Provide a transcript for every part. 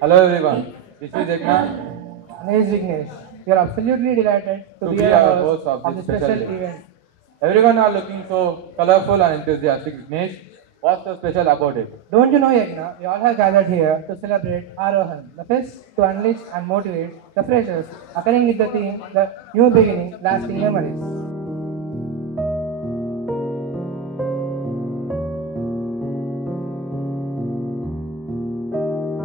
Hello everyone, this is Eknath Ganesh Vignesh. We are absolutely delighted to to be be a our host host of of this this special special day. event. Everyone are looking so colorful and enthusiastic. Vignesh, what's so special about it? Don't you know, Yagna, we all have gathered here to celebrate Arohan, the fest to unleash and motivate the freshers, occurring with the theme, the new beginning, lasting memories.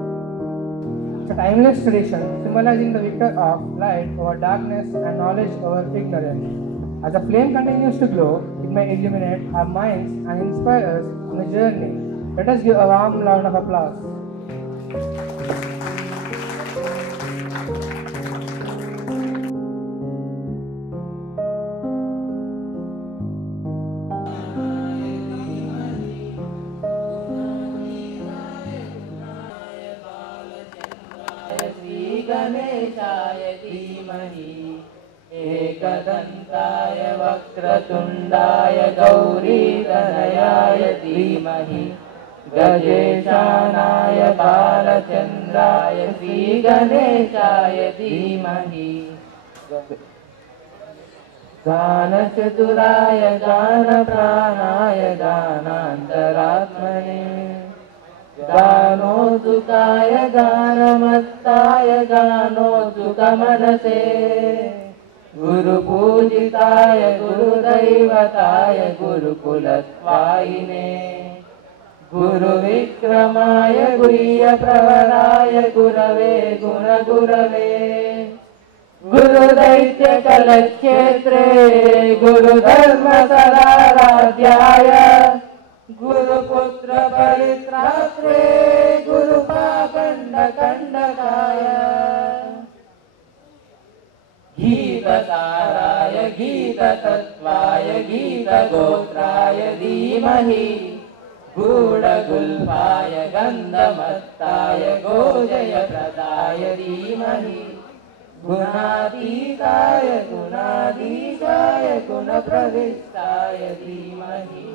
It's a timeless tradition symbolizing the victory of light over darkness and knowledge over ignorance. As the flame continues to glow, it may illuminate our minds and inspire us on the journey. Let us give a warm round of applause. Shri गणेशाय धीमहि एकदन्ताय वक्रतुण्डाय गौरीतनयाय धीमहि गजेशानाय बालचन्द्राय श्रीगणेशाय धीमहि गानचतुराय गानप्राणाय गानान्तरात्मने गानोदुकाय गानमत्ताय गानोदुकमनसे गुरुपूजिताय गुरुदैवताय गुरुकुलस्वायिने गुरुविक्रमाय गुह्यप्रवराय गुरवे गुणगुरवे गुरुदैत्यकलक्षेत्रे गुरुधर्मसदाराध्याय गुरुपुत्र परित्रात्रे गुरुपाखण्डकण्डकाय गीतसाराय गीततत्त्वाय गीतगोत्राय धीमहि गूढगुल्फाय गन्धमत्ताय गोजयप्रदाय धीमहि गुणातीताय गुणाधीशाय गुणप्रविष्टाय धीमहि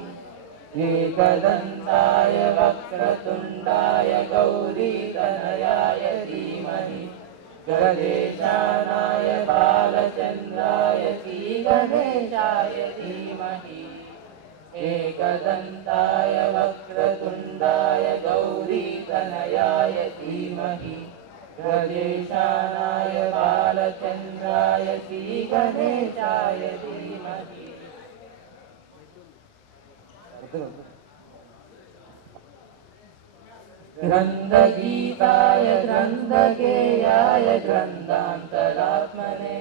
एकदन्ताय वक्रतुण्डाय गौरीतनयाय धीमहि गजेशानाय बालचन्द्राय श्रीगणेशाय धीमहि एकदन्ताय वक्रतुण्डाय गौरीतनयाय धीमहि गजेशानाय बालचन्द्राय श्रीगणेशाय धीमहि ग्रन्थगीताय ग्रन्थगेयाय ग्रन्थान्तरात्मने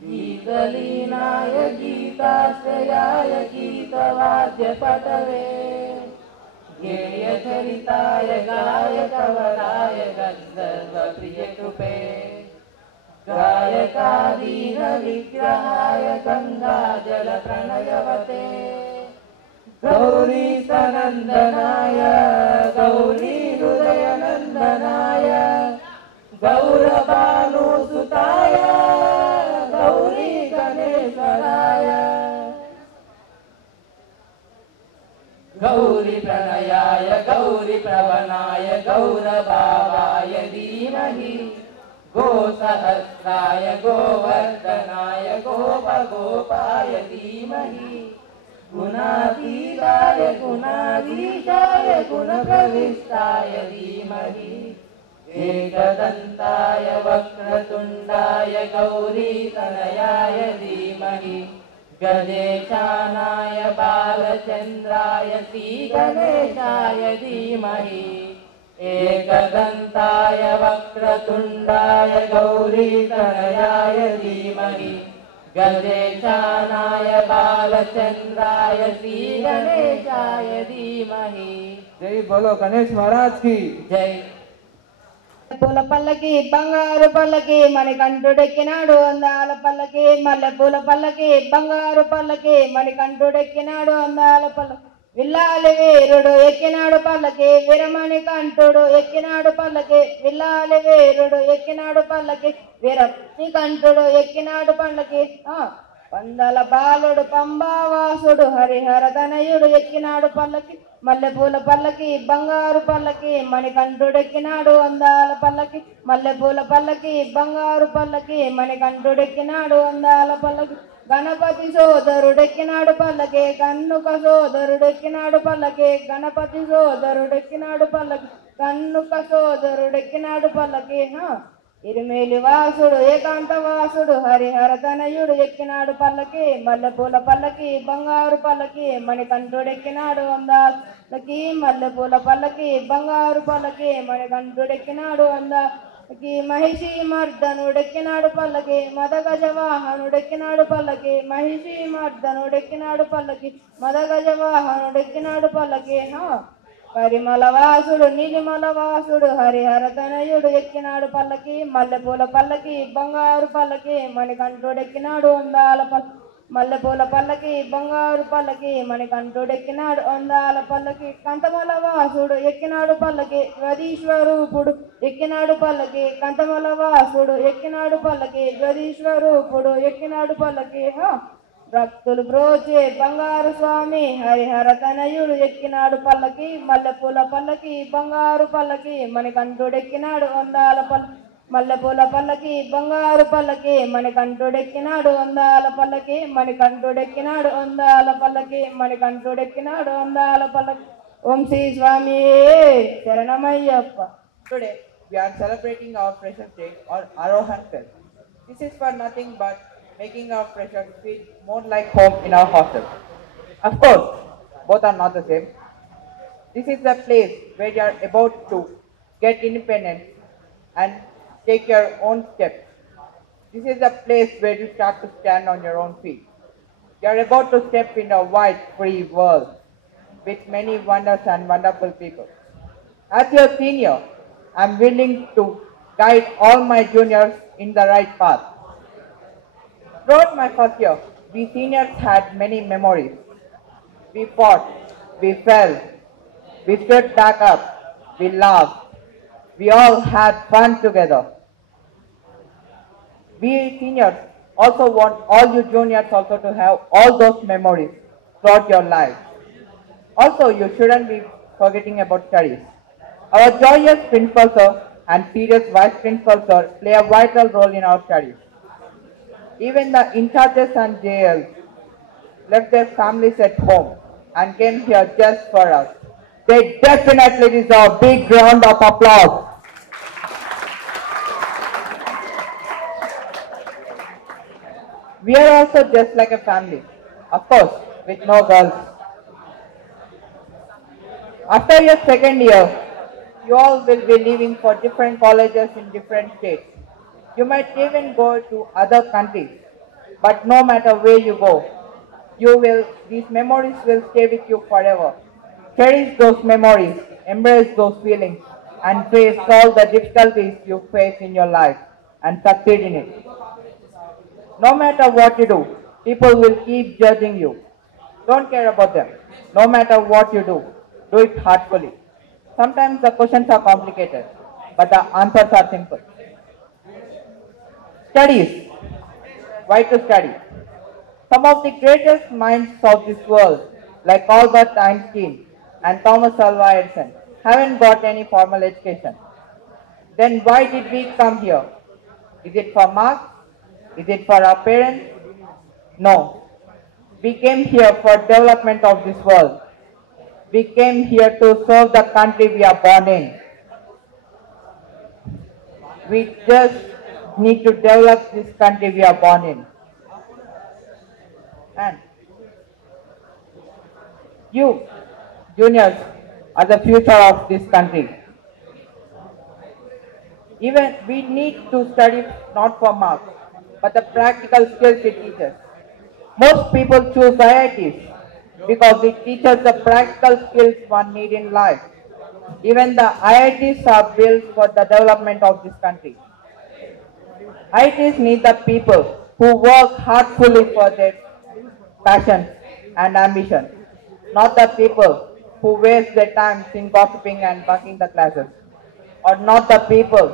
गीतलीनाय गीताश्रयाय गीतवाद्यपटवे गेयचरिताय गायकवराय गन्धर्वप्रियकृपे गायकादीनविग्रहाय गङ्गाजलप्रणयवते गौरीसनन्दनाय गौरीहृदयनन्दनाय गौरभानुसुताय गौरीगणेश्वराय गौरीप्रणयाय गौरीप्रवणाय गौरभावाय धीमहि गोसहस्राय गोवर्धनाय गोपगोपाय धीमहि गुणातीताय गुणाधीशाय गुणप्रविष्टाय धीमहि एकदन्ताय वक्रतुण्डाय गौरीतनयाय धीमहि गजेशानाय बालचन्द्राय श्रीगणेशाय धीमहि एकदन्ताय वक्रतुण्डाय गौरीतनयाय धीमहि गजेशानाय बालचन्द्राय श्रीगणेशाय धीमहि जय बोलो गणेश महाराज की जय పూల పల్లకి బంగారు పల్లకి మణికంఠుడెక్కినాడు అందాల పల్లకి మల్లె పూల పల్లకి బంగారు పల్లకి మణికంఠుడెక్కినాడు అందాల పల్లకి విల్లాలి వీరుడు ఎక్కినాడు పల్లకి వీరమణి కంఠుడు ఎక్కినాడు పల్లకి విల్లాలి వీరుడు ఎక్కినాడు పల్లకి వీరమణి కంఠుడు ఎక్కినాడు పల్లకి పందల బాలుడు పంబావాసుడు హరిహర తనయుడు ఎక్కినాడు పల్లకి మల్లెపూల పల్లకి బంగారు పల్లకి మణికంఠుడెక్కినాడు అందాల పల్లకి మల్లెపూల పల్లకి బంగారు పల్లకి మణికంఠుడెక్కినాడు అందాల పల్లకి గణపతి సోదరుడెక్కినాడు పల్లకి కన్నుక సోదరుడెక్కినాడు పల్లకి గణపతి సోదరుడెక్కినాడు పల్లకి కన్నుక సోదరుడెక్కినాడు పల్లకి ఇరుమేలి వాసుడు ఏకాంత వాసుడు హరిహర తనయుడు ఎక్కినాడు పల్లకి మల్లెపూల పల్లకి బంగారు పల్లకి మణికంఠుడెక్కినాడు అందాలకి మల్లెపూల పల్లకి బంగారు పల్లకి మణికంఠుడెక్కినాడు అందాలకి మహిషి మర్దనుడెక్కినాడు పల్లకి మదగజ వాహనుడెక్కినాడు పల్లకి మహిషి మర్దనుడెక్కినాడు పల్లకి మదగజ వాహనుడెక్కినాడు పల్లకి పరిమళ వాసుడు నీలిమల వాసుడు హరిహర తనయుడు ఎక్కినాడు పల్లకి మల్లెపూల పల్లకి బంగారు పల్లకి మణికంఠుడెక్కినాడు అందాల మల్లెపూల పల్లకి బంగారు పల్లకి మణికంఠుడెక్కినాడు అందాల పల్లకి కంతమల వాసుడు ఎక్కినాడు పల్లకి జ్యోతీశ్వరూపుడు ఎక్కినాడు పల్లకి కంతమల వాసుడు ఎక్కినాడు పల్లకి జ్యోతీశ్వరూపుడు ఎక్కినాడు పల్లకి భక్తులు బ్రోచే బంగారు స్వామి హరిహర తనయుడు ఎక్కినాడు పల్లకి మల్లెపూల పల్లకి బంగారు పల్లకి మణికంఠుడెక్కినాడు అందాల మల్లెపూల పల్లకి బంగారు పల్లకి మణికంఠుడెక్కినాడు అందాల పల్లకి మణికంఠుడెక్కినాడు అందాల పల్లకి మణికంఠుడెక్కినాడు అందాల పల్లకి ఓం శ్రీ స్వామి శరణమయ్యప్ప. Today we are celebrating our Freshers Day or Arohan Fest. This is for nothing but making our freshers feel more like home in our hostel. Of course, both are not the same. This is the place where you are about to get independent and take your own steps. This is the place where you start to stand on your own feet. You are about to step in a wide, free world with many wonders and wonderful people. As your senior, I am willing to guide all my juniors in the right path. Throughout my first year, we seniors had many memories. We fought, we fell, we stood back up, we laughed. We all had fun together. We seniors also want all you juniors also to have all those memories throughout your lives. Also, you shouldn't be forgetting about studies. Our joyous principal sir and serious vice principal sir play a vital role in our studies. Even the in-charges and JLs left their families at home and came here just for us. They definitely deserve a big round of applause. We are also just like a family, of course, with no girls. After your second year, you all will be leaving for different colleges in different states. You might even go to other countries, but no matter where you go, these memories will stay with you forever. Cherish those memories, embrace those feelings, and face all the difficulties you face in your life and succeed in it. No matter what you do, people will keep judging you. Don't care about them. No matter what you do it heartfully. Sometimes the questions are complicated, but the answers are simple. Studies. Why to study? Some of the greatest minds of this world, like Albert Einstein and Thomas Alva Edison, haven't got any formal education. Then why did we come here? Is it for marks? Is it for our parents? No. We came here for development of this world. We came here to serve the country we are born in. We just need to develop this country we are born in. And you, juniors, are the future of this country. Even we need to study not for marks, but the practical skills it teaches. Most people choose IITs because it teaches the practical skills one need in life. Even the IITs are built for the development of this country. IITs need the people who work heartfully for their passion and ambition, not the people who waste their time in gossiping and bunking the classes, or not the people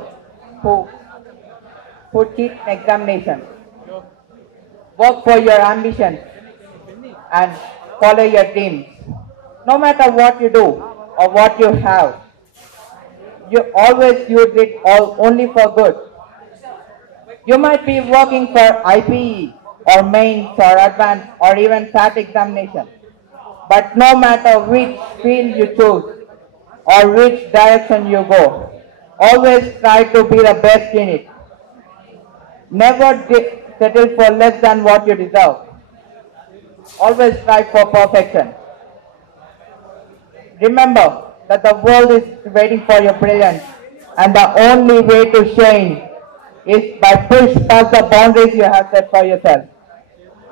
who cheat in examinations. Work for your ambitions and follow your dreams. No matter what you do or what you have, you always use it all only for good. You might be working for IPE or mains or advanced or even SAT examination. But no matter which field you choose or which direction you go, always try to be the best in it. Never settle for less than what you deserve. Always strive for perfection. Remember that the world is waiting for your brilliance, and the only way to shine is by push past the boundaries you have set for yourself.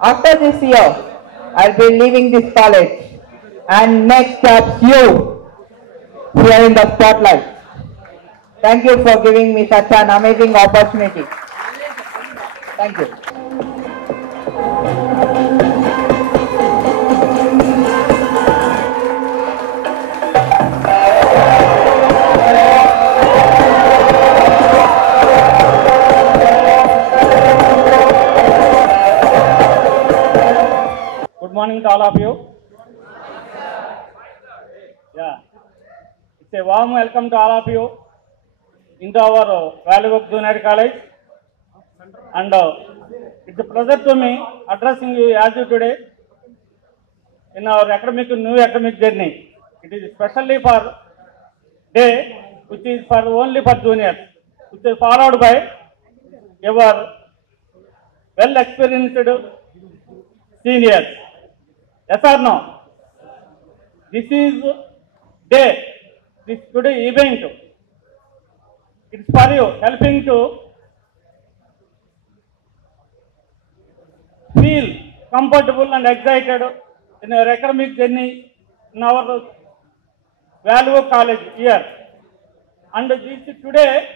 After this year, I'll be leaving this college, and next steps you here in the spotlight. Thank you for giving me such an amazing opportunity. Thank you. Good morning to all of you. Yeah, it's a warm welcome to all of you into our Valley Oak Junior College, and it's a pleasure to me addressing you as you today in our new academic journey. It is especially for day which is for only for juniors, which is followed by your well experienced seniors. Yes or no? This is day, this today event. It's for you, helping to feel comfortable and excited in your academic journey in our Valley Oak College here. And this today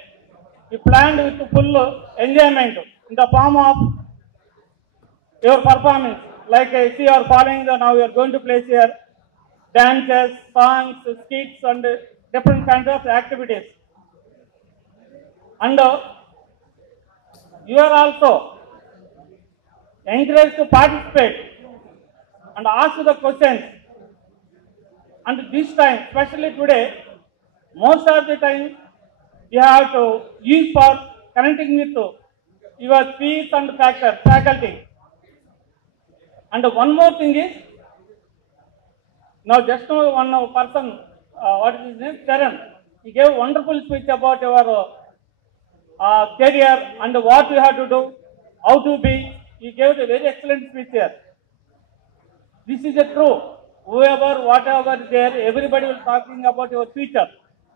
we planned with full enjoyment in the form of your performance. Like I see you are following now you are going to place here dances, songs, skits and different kinds of activities. And you are also encouraged to participate and ask the questions. And this time, especially today, most of the time you have to use for connecting with your peers and faculty. And one more thing is, now just now one person, what is his name? Charan. He gave a wonderful speech about your career and what you have to do, how to be. He gave a very excellent speech here. This is a true. Whoever, whatever is there, everybody will talking about your future.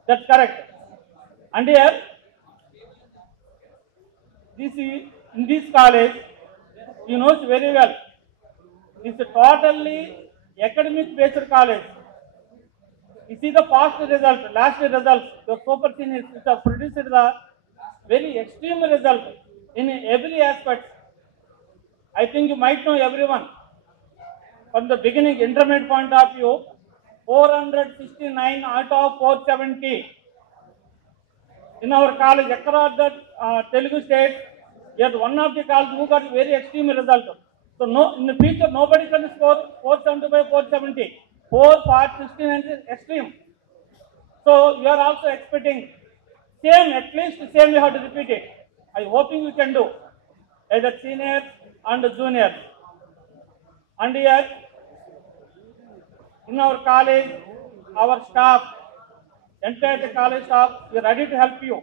That's correct. And here, this is, in this college, you know very well, it's a totally academic based college. You see the past result, last result, the super seniors which have produced the very extreme result in every aspect. I think you might know everyone. From the beginning, intermediate point of view, 469 out of 470 in our college across the Telugu state. Yet one of the colleges who got very extreme result. So no, in the future nobody can score 475, 470. 4, 5, 16 is extreme. So you are also expecting same, at least same you have to repeat it. I hoping you can do either senior and junior. And here in our college, our staff, entire college staff, we are ready to help you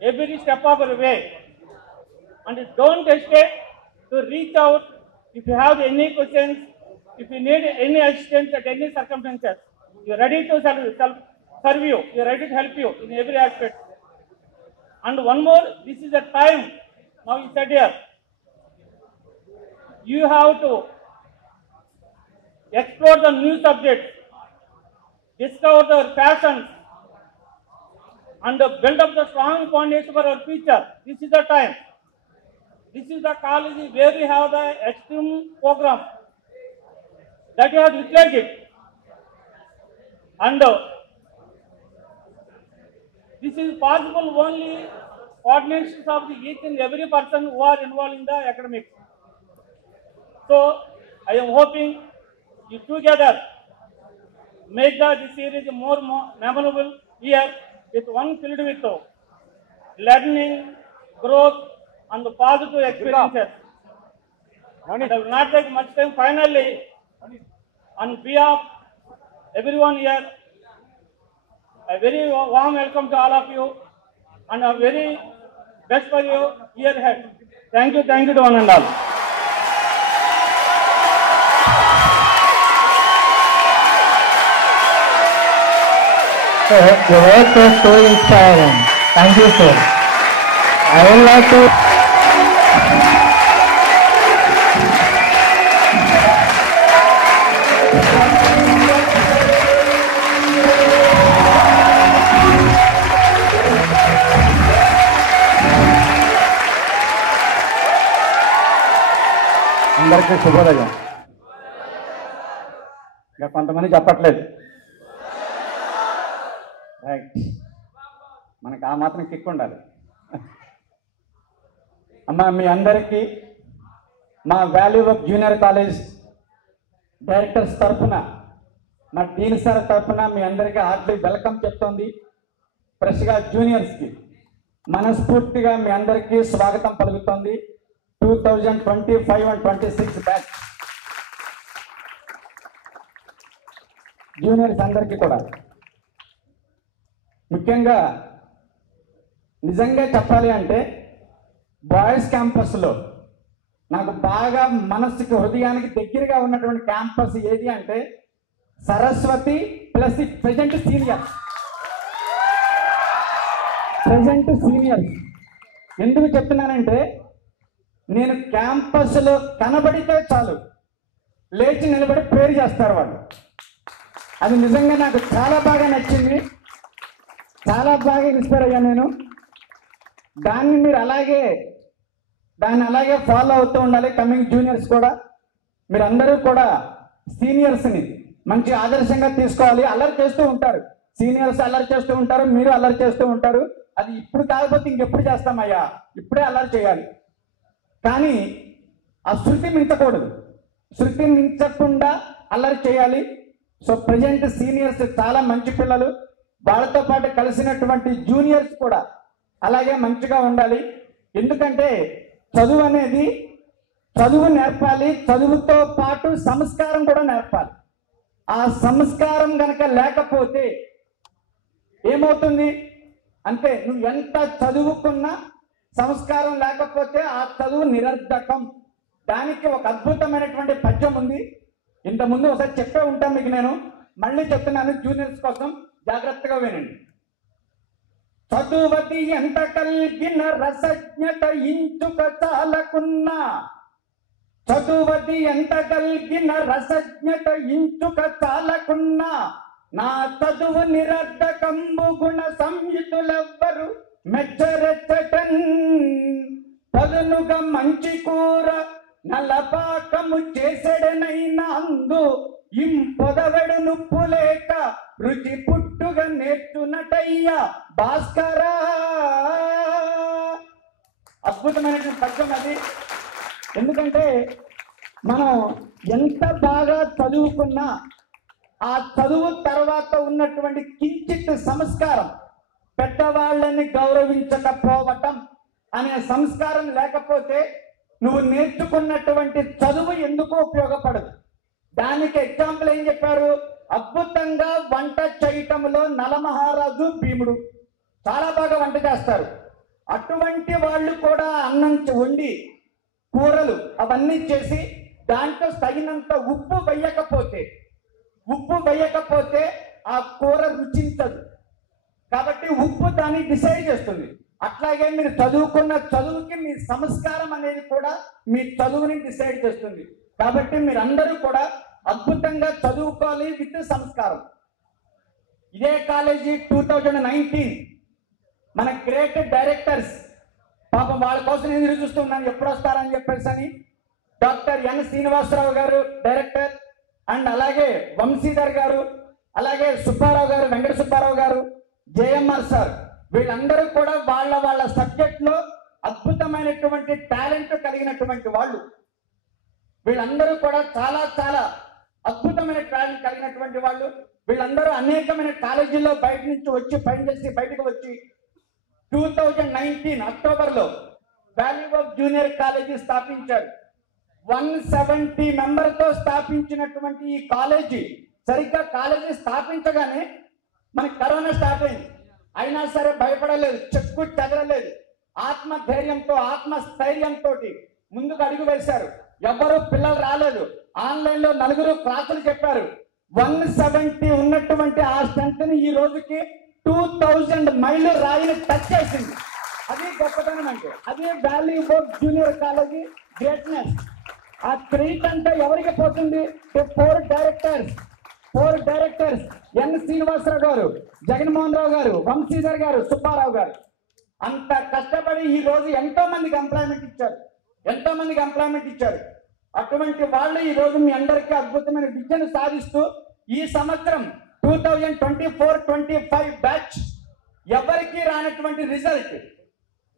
every step of the way. And don't hesitate to reach out if you have any questions, if you need any assistance at any circumstances. We are ready to serve you, we are ready to help you in every aspect. And one more, this is a time, now you said here, you have to explore the new subjects, discover your passions, and build up the strong foundation for our future. This is the time. This is the college where we have the extreme program that you have to utilize it. And this is possible only coordinations of each and every person who are involved in the academics. So I am hoping you together make this series more memorable year with one filled with learning, growth, and positive experiences. And I will not take much time. Finally, on behalf of everyone here, a very warm welcome to all of you, and a very best for you year ahead. Thank you to one and all. So, your work was so inspiring. Thank you, sir. I would like to. అందరికీ శుభోదయం. ఇంకా కొంతమంది చెప్పట్లేదు. Right, మనకు ఆ మాత్రం kick ఉండాలి. అమ్మ, మీ అందరికీ మా value of junior college directors తరఫున, మా డీన్ సార్ తరఫున మీ అందరికీ హార్ట్లీ వెల్కమ్ చెప్తోంది. ఫ్రెష్గా జూనియర్స్కి మనస్ఫూర్తిగా మీ అందరికీ స్వాగతం పలుకుతోంది. 2025 and 26 బ్యాచ్ జూనియర్స్ అందరికీ కూడా. ముఖ్యంగా నిజంగా చెప్పాలి అంటే బాయ్స్ క్యాంపస్లో నాకు బాగా మనస్సుకి హృదయానికి దగ్గరగా ఉన్నటువంటి క్యాంపస్ ఏది అంటే సరస్వతి ప్లస్ ప్రెజెంట్ సీనియర్స్. ఎందుకు చెప్తున్నానంటే, నేను క్యాంపస్లో కనబడితే చాలు లేచి నిలబడి ప్రేర్ చేస్తారు వాళ్ళు. అది నిజంగా నాకు చాలా బాగా నచ్చింది, చాలా బాగా ఇన్స్పైర్ అయ్యాను నేను. దాన్ని అలాగే ఫాలో అవుతూ ఉండాలి. కమింగ్ జూనియర్స్ కూడా మీరందరూ కూడా సీనియర్స్ని మంచి ఆదర్శంగా తీసుకోవాలి. అల్లరి చేస్తూ ఉంటారు, సీనియర్స్ అల్లరి చేస్తూ ఉంటారు, మీరు అల్లరి చేస్తూ ఉంటారు. అది ఇప్పుడు కాకపోతే ఇంకెప్పుడు చేస్తామయ్యా, ఇప్పుడే అల్లరి చేయాలి. కానీ ఆ శృతి మించకూడదు, శృతి మించకుండా అల్లరి చేయాలి. సో ప్రజెంట్ సీనియర్స్ చాలా మంచి పిల్లలు, వాళ్ళతో పాటు కలిసినటువంటి జూనియర్స్ కూడా అలాగే మంచిగా ఉండాలి. ఎందుకంటే చదువు అనేది చదువు నేర్పాలి, చదువుతో పాటు సంస్కారం కూడా నేర్పాలి. ఆ సంస్కారం కనుక లేకపోతే ఏమవుతుంది అంటే, నువ్వు ఎంత చదువుకున్నా సంస్కారం లేకపోతే ఆ చదువు నిరర్ధకం. దానికి ఒక అద్భుతమైనటువంటి పద్యం ఉంది. ఇంతకుముందు ఒకసారి చెప్పే ఉంటాను మీకు, నేను మళ్ళీ చెప్తున్నాను జూనియర్స్ కోసం, జాగ్రత్తగా వినండి. చదువతి ఎంత కలిగిన రసజ్ఞత ఇంచుక చాలకున్నా, చదువతి ఎంత కలిగిన రసజ్ఞత ఇంచుక చాలకున్నా, నా చదువు నిరర్ధకంబు గుణ సంయుతులెవ్వరు మెచ్చరెచ్చటన్. పదునుగా మంచి కూర నలపాకము చేసెడనైనా అందు ఇంపొదవెడు నుప్పు లేక రుచి పుట్టుగా నేర్చునటయ్యా భాస్కరా. అద్భుతమైనటువంటి పద్యం అది. ఎందుకంటే మనం ఎంత బాగా చదువుకున్నా ఆ చదువు తర్వాత ఉన్నటువంటి కించిత్ సంస్కారం, పెద్దవాళ్ళని గౌరవించకపోవటం అనే సంస్కారం లేకపోతే నువ్వు నేర్చుకున్నటువంటి చదువు ఎందుకు ఉపయోగపడదు. దానికి ఎగ్జాంపుల్ ఏం చెప్పారు, అద్భుతంగా వంట చేయటంలో నలమహారాజు భీముడు చాలా బాగా వంట చేస్తారు. అటువంటి వాళ్ళు కూడా అన్నం వండి కూరలు అవన్నీ చేసి దాంట్లో తగినంత ఉప్పు వేయకపోతే ఆ కూర రుచించదు. కాబట్టి ఉప్పు దాన్ని డిసైడ్ చేస్తుంది. అట్లాగే మీరు చదువుకున్న చదువుకి మీ సంస్కారం అనేది కూడా మీ చదువుని డిసైడ్ చేస్తుంది. కాబట్టి మీరందరూ కూడా అద్భుతంగా చదువుకోవాలి విత్ సంస్కారం. ఇదే కాలేజీ 2019 మన గ్రేట్ డైరెక్టర్స్, పాపం వాళ్ళ కోసం నేను ఎదురు చూస్తున్నాను ఎప్పుడు వస్తారని చెప్పేసి అని. డాక్టర్ ఎన్ శ్రీనివాసరావు గారు డైరెక్టర్, అండ్ అలాగే వంశీధర్ గారు, అలాగే సుబ్బారావు గారు, వెంకట సుబ్బారావు గారు, జేఎంఆర్ సార్, వీళ్ళందరూ కూడా వాళ్ళ సబ్జెక్ట్లో అద్భుతమైనటువంటి టాలెంట్ కలిగినటువంటి వాళ్ళు. వీళ్ళందరూ కూడా చాలా చాలా అద్భుతమైన టాలెంట్ కలిగినటువంటి వాళ్ళు. వీళ్ళందరూ అనేకమైన కాలేజీల్లో బయట నుంచి వచ్చి పనిచేసి బయటకు వచ్చి 2019 అక్టోబర్లో వాల్యూ ఆఫ్ జూనియర్ కాలేజీ స్థాపించారు. 170 మెంబర్తో స్థాపించినటువంటి ఈ కాలేజీ సరిగ్గా కాలేజీ స్థాపించగానే మనకి కరోనా స్టార్ట్ అయింది. అయినా సరే భయపడలేదు, చెక్కు చెదరలేదు, ఆత్మధైర్యంతో ఆత్మస్థైర్యంతో ముందుకు అడుగు వేశారు. ఎవరు పిల్లలు రాలేదు. ఆన్లైన్లో 4 క్లాసులు చెప్పారు. 170 ఉన్నటువంటి ఆ స్ట్రెంత్ ని ఈ రోజుకి 2000 మైళ్ళు రాయిని టచ్ చేసింది. అది గొప్పతనం అంటే, అదే value of junior college greatness. ఆ క్రెడిట్ అంతా ఎవరికి పోతుంది? 4 డైరెక్టర్స్ ఎన్ శ్రీనివాసరావు గారు, జగన్మోహన్ రావు గారు, వంశీధర్ గారు, సుబ్బారావు గారు. అంత కష్టపడి ఈ రోజు ఎంతో మందికి ఎంప్లాయ్మెంట్ ఇచ్చారు. అటువంటి వాళ్ళు ఈ రోజు మీ అందరికీ అద్భుతమైన విద్యను సాధిస్తూ ఈ సంవత్సరం 2024-25 బ్యాచ్ ఎవరికి రానటువంటి రిజల్ట్,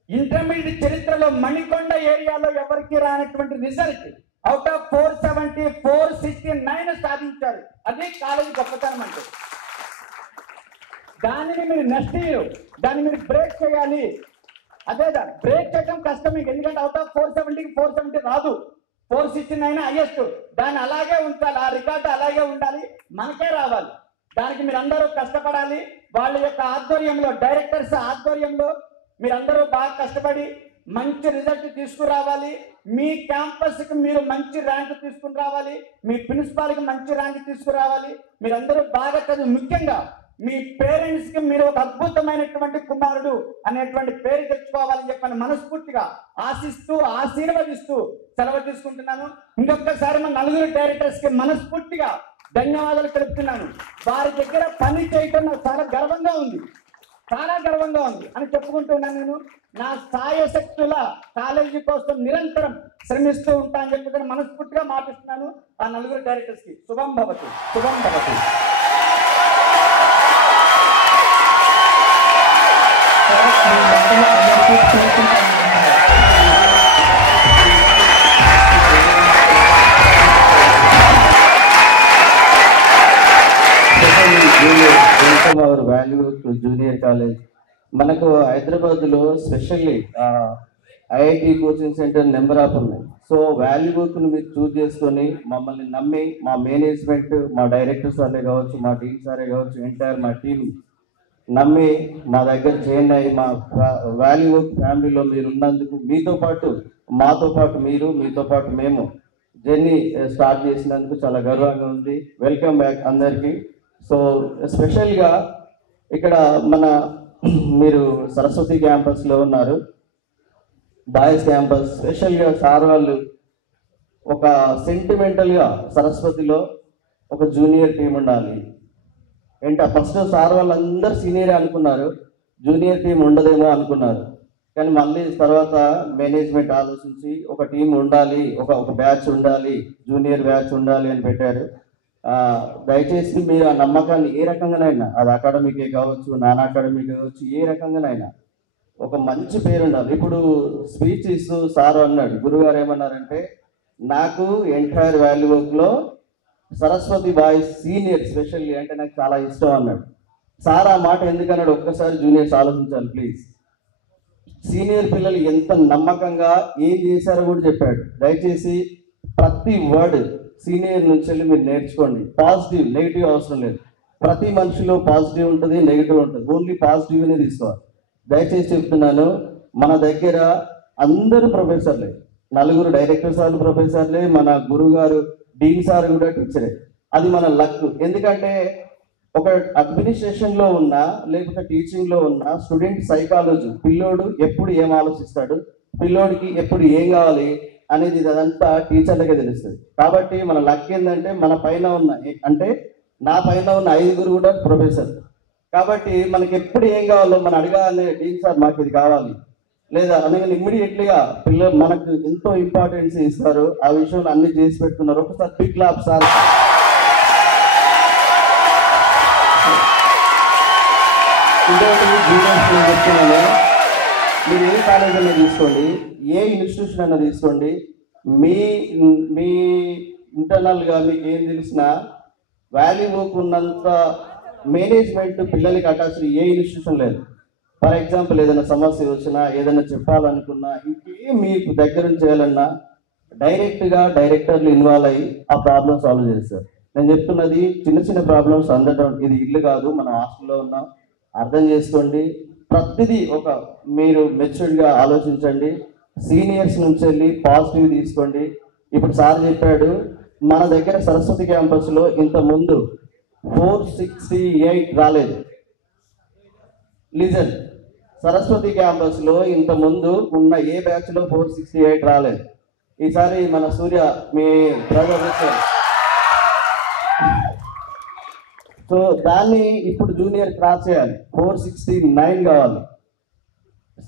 ఇంటర్మీడియట్ చరిత్రలో మణికొండ ఏరియాలో ఎవరికి రానటువంటి రిజల్ట్ అవుట్ ఆఫ్ 470 469 సాధించారు. అదే కాలేజీ గొప్పతనం అంటే. దానిని మీరు నెక్స్ట్ ఇయర్ దాన్ని మీరు బ్రేక్ చేయాలి. అదేదా బ్రేక్ చేయడం కష్టం మీకు, ఎందుకంటే అవుట్ ఆఫ్ 470కి 470 రాదు, 469 హైయెస్ట్. దాన్ని అలాగే ఉంచాలి, ఆ రికార్డు అలాగే ఉండాలి, మనకే రావాలి. దానికి మీరు అందరూ కష్టపడాలి. వాళ్ళ యొక్క ఆధ్వర్యంలో, డైరెక్టర్స్ ఆధ్వర్యంలో మీరందరూ బాగా కష్టపడి మంచి రిజల్ట్ తీసుకురావాలి. మీ క్యాంపస్కి మీరు మంచి ర్యాంక్ తీసుకుని రావాలి, మీ ప్రిన్సిపాల్కి మంచి ర్యాంక్ తీసుకురావాలి. మీరందరూ బాగా చదువు, ముఖ్యంగా మీ పేరెంట్స్కి మీరు ఒక అద్భుతమైనటువంటి కుమారుడు అనేటువంటి పేరు తెచ్చుకోవాలని చెప్పని మనస్ఫూర్తిగా ఆశిస్తూ ఆశీర్వదిస్తూ సెలవు తీసుకుంటున్నాను. ఇంకొకసారి మన 4 డైరెక్టర్స్కి మనస్ఫూర్తిగా ధన్యవాదాలు తెలుపుతున్నాను. వారి దగ్గర పని చేయటం నాకు చాలా గర్వంగా ఉంది అని చెప్పుకుంటున్నాను. నేను నా సాయశక్తుల కాలేజీ కోసం నిరంతరం శ్రమిస్తూ ఉంటా అని చెప్పి మనస్ఫూర్తిగా మాటిస్తున్నాను. ఆ 4 డైరెక్టర్స్కి శుభం భవతు. అవర్ వాల్యూ జూనియర్ కాలేజ్ మనకు హైదరాబాద్లో specially IIT coaching centre number of ఉన్నాయి. సో వాల్యూ బుక్ను మీరు చూస్ చేసుకొని మమ్మల్ని నమ్మి మా మేనేజ్మెంట్, మా డైరెక్టర్ సార్లే కావచ్చు, మా టీమ్ సారే కావచ్చు, ఎంటైర్ మా టీం నమ్మి మా దగ్గర జాయిన్ అయ్యి మా వాల్యూ బుక్ ఫ్యామిలీలో మీరు ఉన్నందుకు మీతో పాటు మాతో పాటు మీరు, మీతో పాటు మేము జర్నీ స్టార్ట్ చేసినందుకు చాలా గర్వంగా ఉంది. వెల్కమ్ బ్యాక్ అందరికీ. సో స్పెషల్గా ఇక్కడ మీరు సరస్వతి క్యాంపస్లో ఉన్నారు, బాయ్స్ క్యాంపస్. స్పెషల్గా సార్ వాళ్ళు ఒక సెంటిమెంటల్గా సరస్వతిలో ఒక జూనియర్ టీం ఉండాలి అంటే ఫస్ట్ సార్ వాళ్ళందరూ సీనియరే అనుకున్నారు, జూనియర్ టీం ఉండదేమో అనుకున్నారు. కానీ మళ్ళీ తర్వాత మేనేజ్మెంట్ ఆలోచించి ఒక టీం ఉండాలి, ఒక బ్యాచ్ ఉండాలి, జూనియర్ బ్యాచ్ ఉండాలి అని పెట్టారు. దయచేసి మీరు ఆ నమ్మకాన్ని ఏ రకంగానైనా, అది అకాడమీకే కావచ్చు, నాన్ అకాడమీకే కావచ్చు, ఏ రకంగానైనా ఒక మంచి పేరు ఉండాలి. ఇప్పుడు స్పీచ్ ఇస్తూ సార్ అన్నాడు, గురుగారు ఏమన్నారంటే, నాకు ఎంటైర్ వాల్యూ వర్క్లో సరస్వతి బాయ్స్ సీనియర్ స్పెషల్లీ అంటే నాకు చాలా ఇష్టం అన్నాడు. సార్ ఆ మాట ఎందుకన్నాడు ఒక్కసారి జూనియర్స్ ఆలోచించాలి ప్లీజ్. సీనియర్ పిల్లలు ఎంత నమ్మకంగా ఏం చేశారో కూడా చెప్పాడు. దయచేసి ప్రతి వర్డ్ సీనియర్ నుంచి వెళ్ళి మీరు నేర్చుకోండి. పాజిటివ్, నెగిటివ్ అవసరం లేదు. ప్రతి మనిషిలో పాజిటివ్ ఉంటుంది, నెగిటివ్ ఉంటుంది. ఓన్లీ పాజిటివ్నే తీసుకోవాలి. దయచేసి చెప్తున్నాను, మన దగ్గర అందరూ ప్రొఫెసర్లే, 4 డైరెక్టర్ సార్లు ప్రొఫెసర్లే, మన గురువు గారు డీన్ సార్ కూడా టీచరే. అది మన లక్. ఎందుకంటే ఒక అడ్మినిస్ట్రేషన్లో ఉన్నా లేకపోతే టీచింగ్లో ఉన్నా స్టూడెంట్ సైకాలజీ, పిల్లోడు ఎప్పుడు ఏం ఆలోచిస్తాడు, పిల్లోడికి ఎప్పుడు ఏం కావాలి అనేది అదంతా టీచర్లకే తెలుస్తుంది. కాబట్టి మన లక్ ఏంటంటే మన పైన ఉన్న, అంటే నా పైన ఉన్న 5 కూడా ప్రొఫెసర్. కాబట్టి మనకి ఎప్పుడు ఏం కావాలో మనం అడగాలి, డీన్ సార్ మాకు ఇది కావాలి లేదా అనగానే ఇమ్మీడియట్లీగా పిల్లలు మనకు ఎంతో ఇంపార్టెన్స్ ఇస్తారు. ఆ విషయంలో అన్ని చేసి పెట్టుకున్నారు. ఒకసారి బిగ్ క్లాప్ సార్. చెప్తున్నాను, మీరు ఏ కాలేజ్ అయినా తీసుకోండి, ఏ ఇన్స్టిట్యూషన్ అయినా తీసుకోండి, మీ ఇంటర్నల్గా మీకు ఏం తెలిసినా వాల్యూ ఉన్నంత మేనేజ్మెంట్ పిల్లలకి అటాచ్ ఏ ఇన్స్టిట్యూషన్ లేదు. ఫర్ ఎగ్జాంపుల్ ఏదైనా సమస్య వచ్చినా, ఏదైనా చెప్పాలనుకున్నా, ఇంకేం మీకు దగ్గర చేయాలన్నా డైరెక్ట్గా డైరెక్టర్లు ఇన్వాల్వ్ అయ్యి ఆ ప్రాబ్లమ్ సాల్వ్ చేస్తారు. నేను చెప్తున్నది చిన్న చిన్న ప్రాబ్లమ్స్ అందడం, ఇది ఇల్లు కాదు, మనం హాస్టల్లో ఉన్నాం, అర్థం చేసుకోండి. ప్రతిదీ మీరు మెచ్యూర్డ్గా ఆలోచించండి. సీనియర్స్ నుంచి వెళ్ళి పాజిటివ్ తీసుకోండి. ఇప్పుడు సార్ చెప్పాడు, మన దగ్గర సరస్వతి క్యాంపస్లో ఇంతకుముందు 468 రాలేదు. లిజన్, సరస్వతి క్యాంపస్లో ఇంతకుముందు ఉన్న ఏ బ్యాచ్లో 468 రాలేదు. ఈసారి మన సూర్య మీ బ్రదర్ వచ్చారు, సో దాన్ని ఇప్పుడు జూనియర్ క్రాస్ చేయాలి, 469 కావాలి.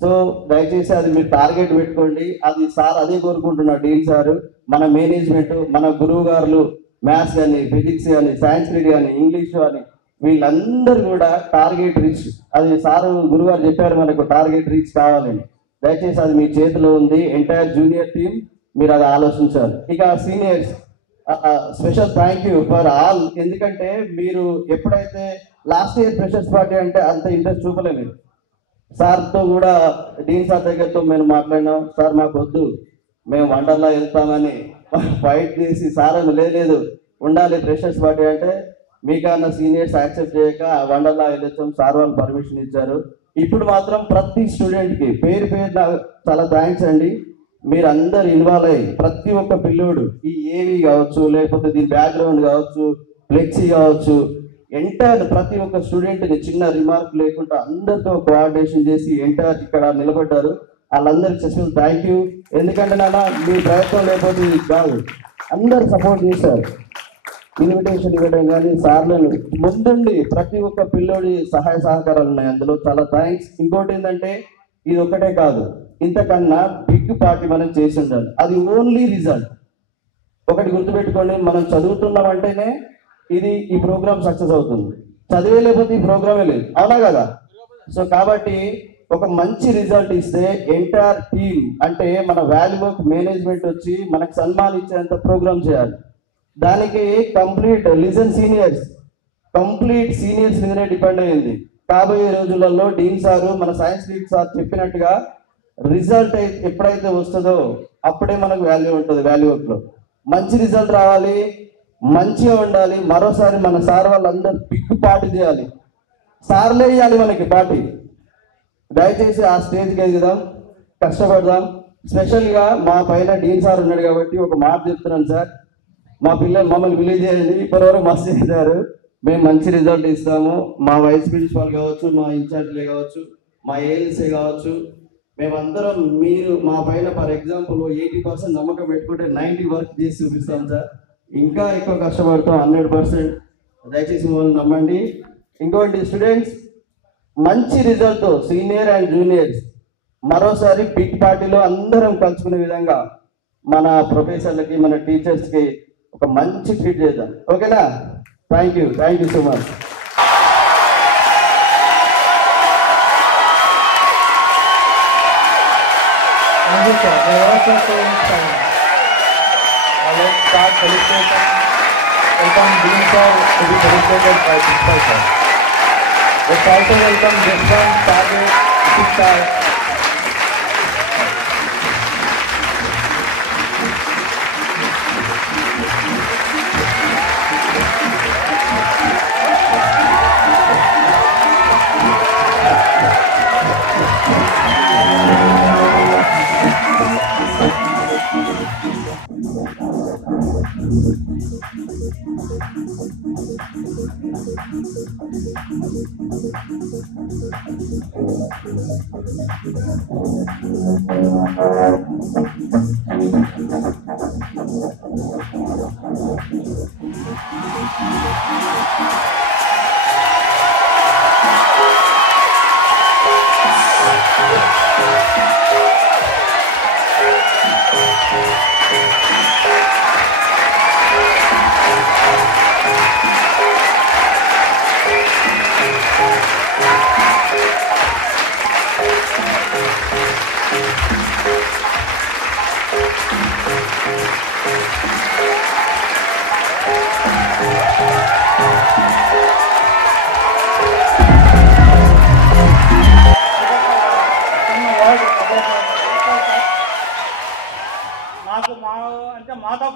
సో దయచేసి అది మీరు టార్గెట్ పెట్టుకోండి. అది సార్ అదే కోరుకుంటున్నాడు, డీన్ సార్, మన మేనేజ్మెంట్, మన గురువు గారులు, మ్యాథ్స్ కానీ, ఫిజిక్స్ కానీ, సాంస్క్రిట్ కానీ, ఇంగ్లీష్ కానీ, వీళ్ళందరూ కూడా టార్గెట్ రీచ్, అది సార్ గురుగారు చెప్పారు మనకు టార్గెట్ రీచ్ కావాలని. దయచేసి అది మీ చేతిలో ఉంది. ఎంటైర్ జూనియర్ టీం మీరు అది ఆలోచించాలి. ఇక seniors, special thank you for all. ఎందుకంటే మీరు ఎప్పుడైతే లాస్ట్ ఇయర్ ఫ్రెషర్స్ పార్టీ అంటే అంత ఇంట్రెస్ట్ చూపలేదు. సార్తో కూడా డీన్ సార్ దగ్గరతో మేము మాట్లాడినాం, సార్ మాకు వద్దు, మేము వండర్లా వెళ్తామని ఫైట్ చేసి, సార్ అని లేదు ఉండాలి ఫ్రెషర్స్ పార్టీ అంటే, మీకన్నా సీనియర్స్ యాక్సెప్ట్ చేయక వండర్లా వెళ్ళొచ్చాం, సార్ వాళ్ళు పర్మిషన్ ఇచ్చారు. ఇప్పుడు మాత్రం ప్రతి స్టూడెంట్కి పేరు చాలా థ్యాంక్స్ అండి. మీరు అందరు ఇన్వాల్వ్ అయ్యి ప్రతి ఒక్క పిల్లోడు, ఈ ఏవి కావచ్చు, లేకపోతే దీని బ్యాక్గ్రౌండ్ కావచ్చు, ఫ్లెక్సీ కావచ్చు, ఎంటైర్ ప్రతి ఒక్క స్టూడెంట్ని చిన్న రిమార్క్ లేకుండా అందరితో కోఆర్డినేషన్ చేసి ఎంటైర్ ఇక్కడ నిలబడ్డారు. వాళ్ళందరికీ స్పెషల్ థ్యాంక్ యూ. ఎందుకంటే నాన్న మీ ప్రయత్నం లేకపోతే ఇది కాదు, అందరు సపోర్ట్ చేశారు. ఇన్విటేషన్ ఇవ్వడం కానీ, సార్లను ముందుండి ప్రతి ఒక్క పిల్లోడి సహాయ సహకారాలు ఉన్నాయి అందులో, చాలా థ్యాంక్స్. ఇంకోటి ఏంటంటే ఇది ఒక్కటే కాదు, ఇంతకన్నా బిగ్ పార్టీ మనం చేసి ఉండాలి. అది ఓన్లీ రిజల్ట్. ఒకటి గుర్తుపెట్టుకోండి, మనం చదువుతున్నామంటేనే ఈ ప్రోగ్రామ్ సక్సెస్ అవుతుంది. చదివే లేకపోతే ఈ ప్రోగ్రామే లేదు, అవునా కదా? సో కాబట్టి ఒక మంచి రిజల్ట్ ఇస్తే ఎంటైర్ టీమ్, అంటే మన వాల్యూ మేనేజ్మెంట్ వచ్చి మనకు సన్మానించేంత ప్రోగ్రామ్ చేయాలి. దానికి complete listen seniors, complete seniors మీదనే డిపెండ్ అయ్యింది. కాబోయే రోజులలో డీన్ సారు, మన సైన్స్ లీడ్ సార్ చెప్పినట్టుగా రిజల్ట్ ఎప్పుడైతే వస్తుందో అప్పుడే మనకు వాల్యూ ఉంటుంది. వాల్యూ వర్క్లో మంచి రిజల్ట్ రావాలి, మంచిగా ఉండాలి. మరోసారి మన సార్ వాళ్ళందరూ బిగ్ పార్టీ చేయాలి, సార్లే ఇవ్వాలి మనకి పార్టీ. దయచేసి ఆ స్టేజ్కి ఎదుగుదాం, కష్టపడదాం. స్పెషల్గా మా పైన డీన్ సార్ ఉన్నాడు కాబట్టి ఒక మాట చెప్తున్నాను సార్, మా పిల్లలు మమ్మల్ని బిలీవ్ చేయండి, ఇప్పటివరకు మస్తు చేశారు. మేము మంచి రిజల్ట్ ఇస్తాము. మా వైస్ ప్రిన్సిపాల్ కావచ్చు, మా ఇన్ఛార్జ్లే కావచ్చు, మా ఏఎల్సీ కావచ్చు, మేమందరం మీరు మా పైన ఫర్ ఎగ్జాంపుల్ 80% నమ్మకం పెట్టుకుంటే 90 వర్క్ చేసి చూపిస్తాం సార్. ఇంకా ఎక్కువ కష్టపడతాం 100%. దయచేసి మమ్మల్ని నమ్మండి. ఇంకోటి స్టూడెంట్స్, మంచి రిజల్ట్తో సీనియర్ అండ్ జూనియర్స్ మరోసారి బిగ్ పార్టీలో అందరం కలుసుకునే విధంగా మన ప్రొఫెసర్లకి, మన టీచర్స్కి ఒక మంచి ట్రీట్ చేద్దాం. ఓకేనా? Thank you so much. Thank you, sir. The words are so inspiring. Let's start celebration. Welcome Dean sir to be celebrated by Principal sir. Let's also welcome Jaswant, Sagar, Ishita.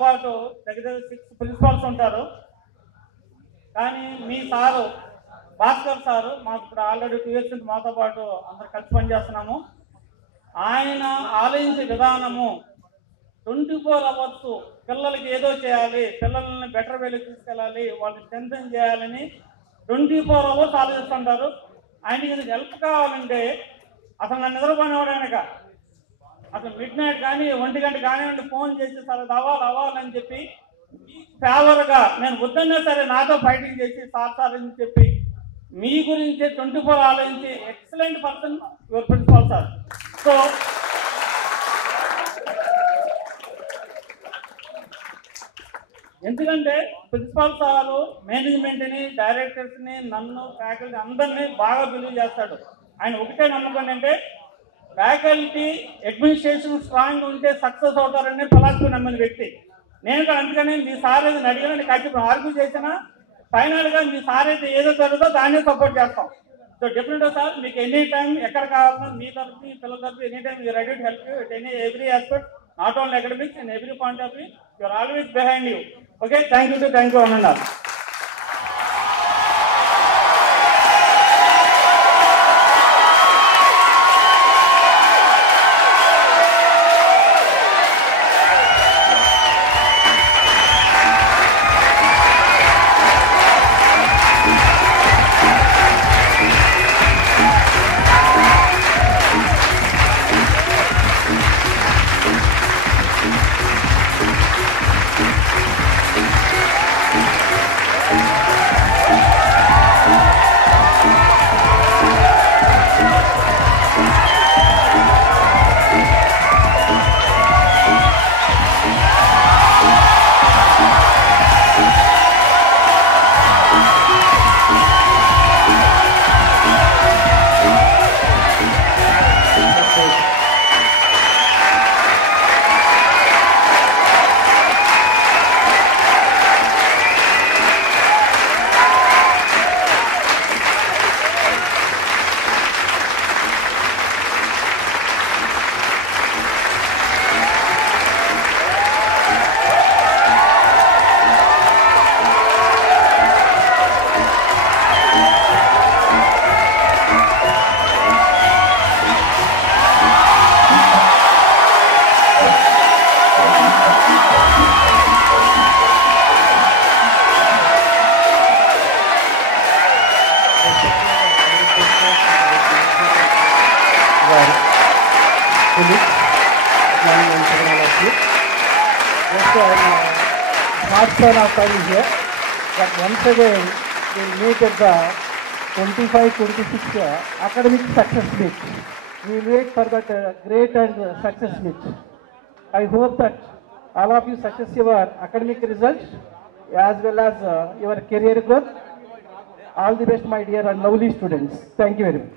పాటు దగ్గర 6 principals ఉంటారు. కానీ మీ sir Bhaskar sir మాకు ఇప్పుడు already 2 years నుంచి మాతో పాటు అందరు కలిసి పనిచేస్తున్నాము. ఆయన ఆలోచించే విధానము 24 hours పిల్లలకి ఏదో చేయాలి, పిల్లల్ని బెటర్ వేలో తీసుకెళ్ళాలి, వాళ్ళని స్ట్రెంథెన్ చేయాలని 24 hours ఆలోచిస్తుంటారు. ఆయనకి ఇది హెల్ప్ కావాలంటే అసలు నన్ను నిద్రపోయినవాడు కనుక అసలు మిడ్ నైట్ కానీ 1 గంట కానివ్వండి ఫోన్ చేసి సార్ అది అవ్వాలని చెప్పి ఫేవర్గా నేను వద్దన్నా సరే నాతో ఫైటింగ్ చేసి సార్ అని చెప్పి మీ గురించి 24 ఆలోచించి excellent person your principal sir. So ఎందుకంటే ప్రిన్సిపాల్ సారు మేనేజ్మెంట్ని, డైరెక్టర్స్ని, నన్ను, ఫ్యాకల్టీ అందరినీ బాగా బిలీవ్ చేస్తాడు. ఆయన ఒకటే నమ్మకం అంటే ఫ్యాకల్టీ అడ్మినిస్ట్రేషన్ స్ట్రాంగ్ ఉంటే సక్సెస్ అవుతారని ఫిలాసఫీ నమ్మిన వ్యక్తి నేను కూడా. అందుకని మీ సార్ ఏదైనా అడిగినా నేను ఖచ్చితంగా ఆర్గ్యూ చేసినా ఫైనల్గా మీ సార్ అయితే ఏదో జరుగుతుందో దాన్నే సపోర్ట్ చేస్తాం. సో డెఫినెట్గా సార్ మీకు ఎనీ టైం ఎక్కడ కావాలన్నా మీ తరఫు మీ పిల్లల తరఫు any time you ready to help you at every aspect, not only academics in every point of view. You are always behind you. Okay, thank you అన్నారు. Milestone of time here, but once again we will meet at the 25-26 academic success meet. We will wait for that great and success meet. I hope that all of you success your academic results as well as your career growth. All the best, my dear and lovely students. Thank you very much.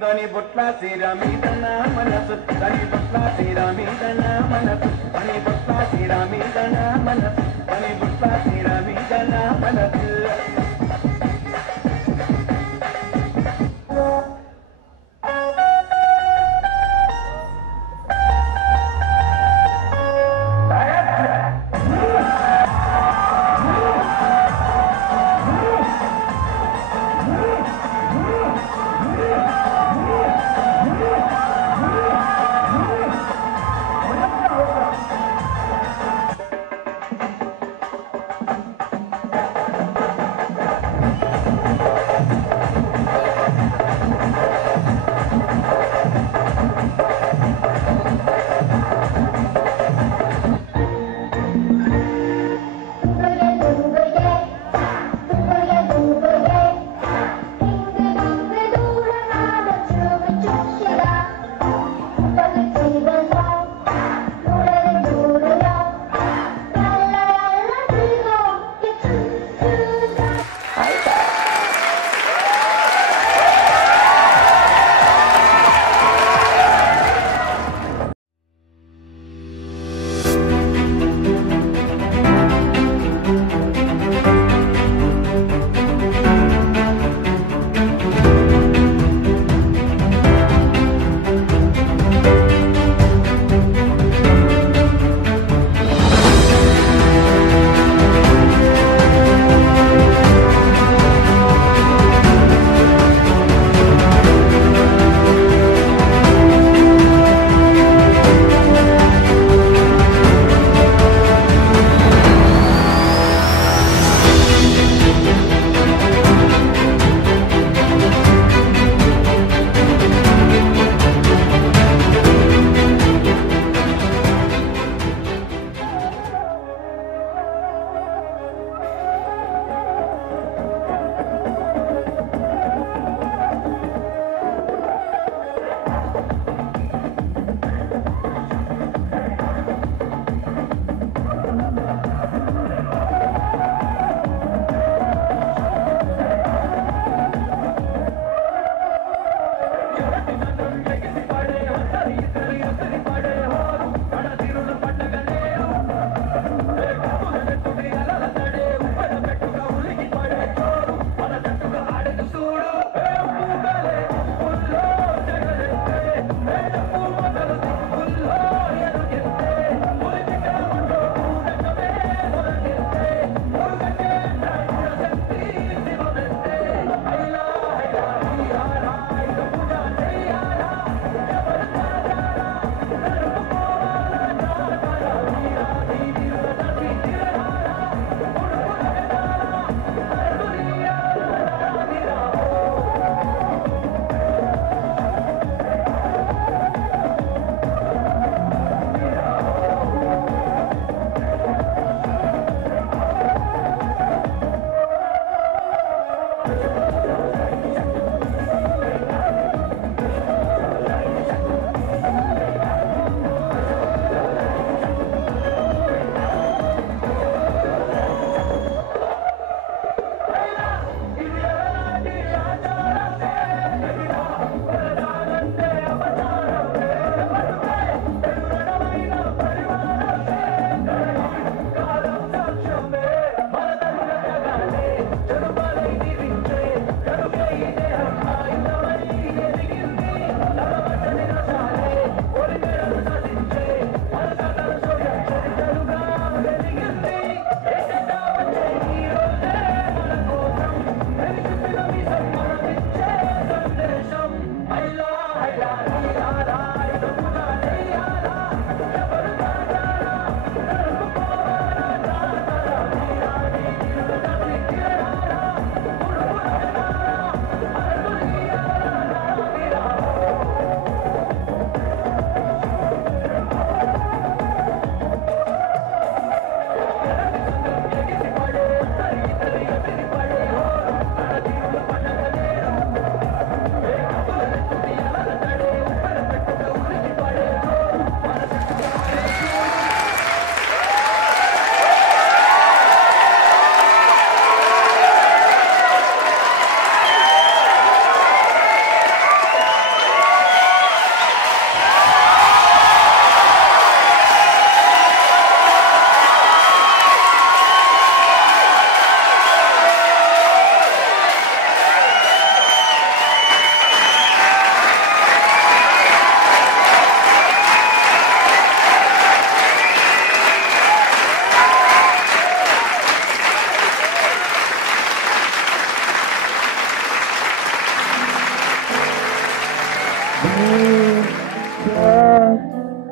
దని బొట్ల శ్రీరామీదన మనసు దని బొట్ల శ్రీరామీదన మనసు దని బొట్ల శ్రీరామీదన మనసు దని బొట్ల శ్రీరామీదన మనసు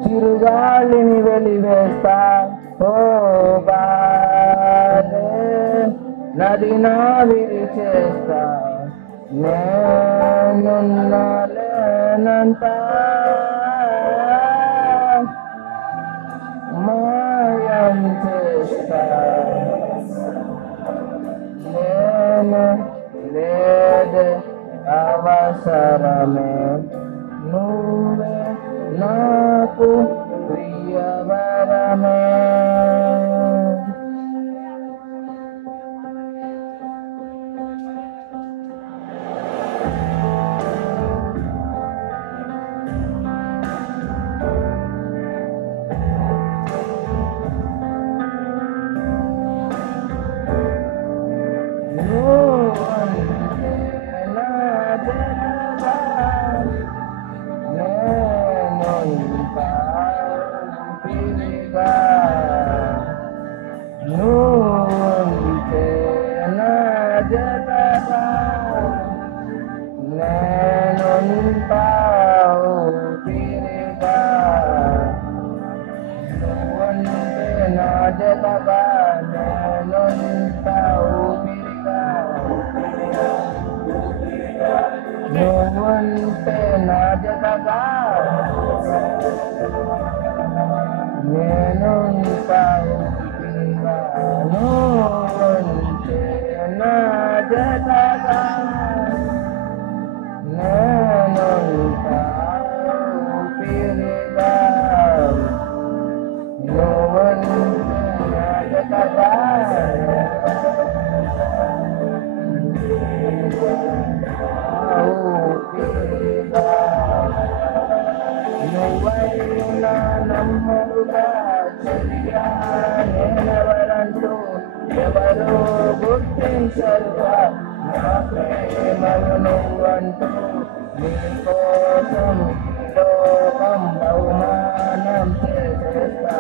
చిరుగాలిని వెలివేస్తా ఓ బాలే నది నావిరి చేస్తా నేనున్నలేనంత మాయం చేస్తా నేను లేదే అవసరమే నువ్వే నాకు ప్రియవరమే నువ్వంటే నా జతగా నేను నువ్వంటే నా జతగా నేను ఊపిరిగా నువ్వంటే నా జతగా నువ్వైనా నమ్మరుగా చెయ్యా నేనెవరంటూ ఎవరో గుర్తించరుగా నా ప్రేమను నువ్వంటూ నీకోసం లోకం బహుమానం చేసేస్తా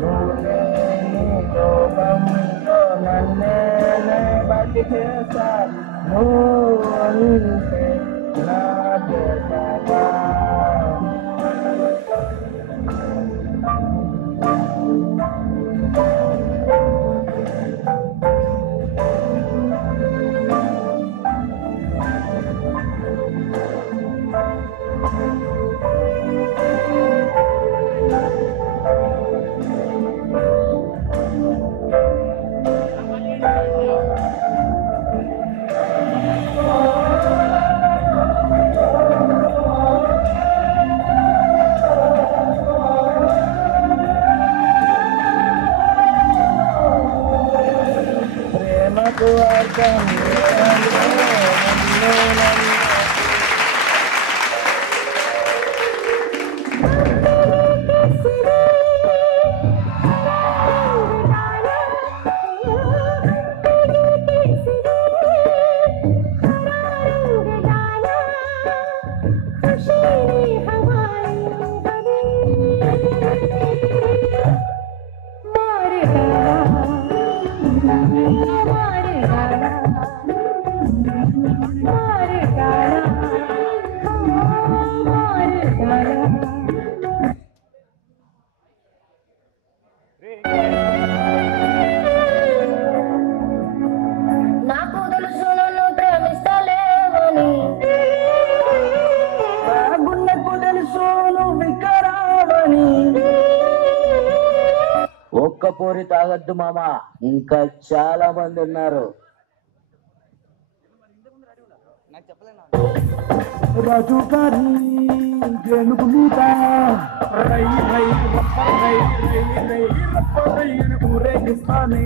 నువ్వే నీ లోకంలో నన్నే బతికేస్తా నువ్వంటే నా జతగా ప్రేమకు అర్థం నాకు తెలుసు నన్ను ప్రేమిస్తలేవని గుండెకు తెలుసు నువ్వు వికరావని ఒక్క పోరి తాగద్దు మామ ఇంకా చాలా మంది ఉన్నారు రాజు గారి జనుగు మీద రై రై రప్ప రై రై రై రప్ప రై ఊరేగిస్తానే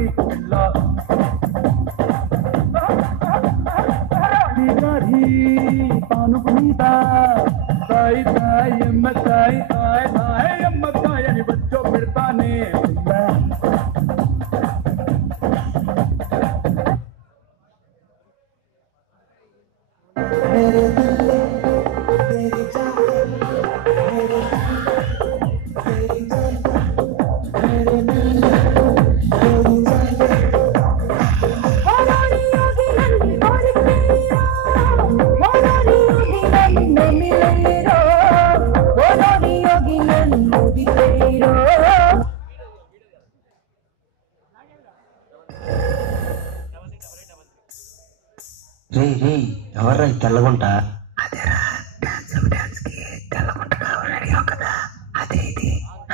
గారి పానుగు మీద తాయి తాయి ఎమ్మ తాయి తాయి తాయి ఎమ్మ తాయి అని బచ్చో పెడతానే Mira రే రే ఎవర్రా తెల్లగుంట?